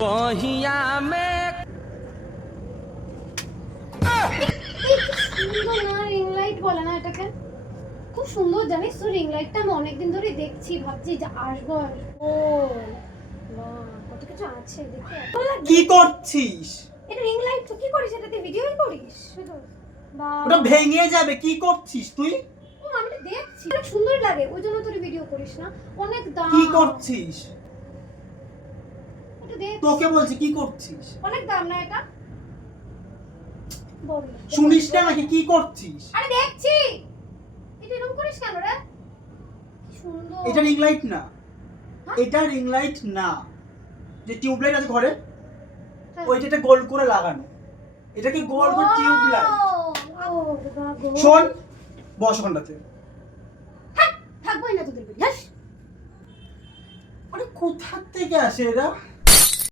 বহিয়া মে সুন্দর না রিং লাইট বলে না এটাকে, খুব সুন্দর জানিস তো। রিং লাইটটা আমি অনেকদিন ধরে দেখছি, ভাবছি যে আসবো আসবো। বাহ, কত কিছু আছে দেখে কি করছিস? এটা রিং লাইট তো কি করিস? এটাতে ভিডিওই করিস শুধু? বাহ, ওটা ভেঙে যাবে, কি করছিস তুই? আমি তো দেখছি অনেক সুন্দর লাগে, ওই জন্য তুই ভিডিও করিস না? অনেক দাম। কি করছিস? এটা দেখ, তোকে বলছি কি করছিস? অনেক দাম না এটা? বল। শুনিস না নাকি? কি করছিস? আরে দেখছি। এটা এরকম করিস কেন রে? কি সুন্দর। এটা রিং লাইট না, হ্যাঁ? এটা রিং লাইট না। যে টিউবলাইট আছে ঘরে, হ্যাঁ। ওইটা এটা গোল করে লাগানো। এটা কি গোল করে টিউবলাইট? ও বাবা, শোন, বস ওখানটাতে। থাকবোই না তোদের বাড়ি। আরে কোথা থেকে আসে এরা?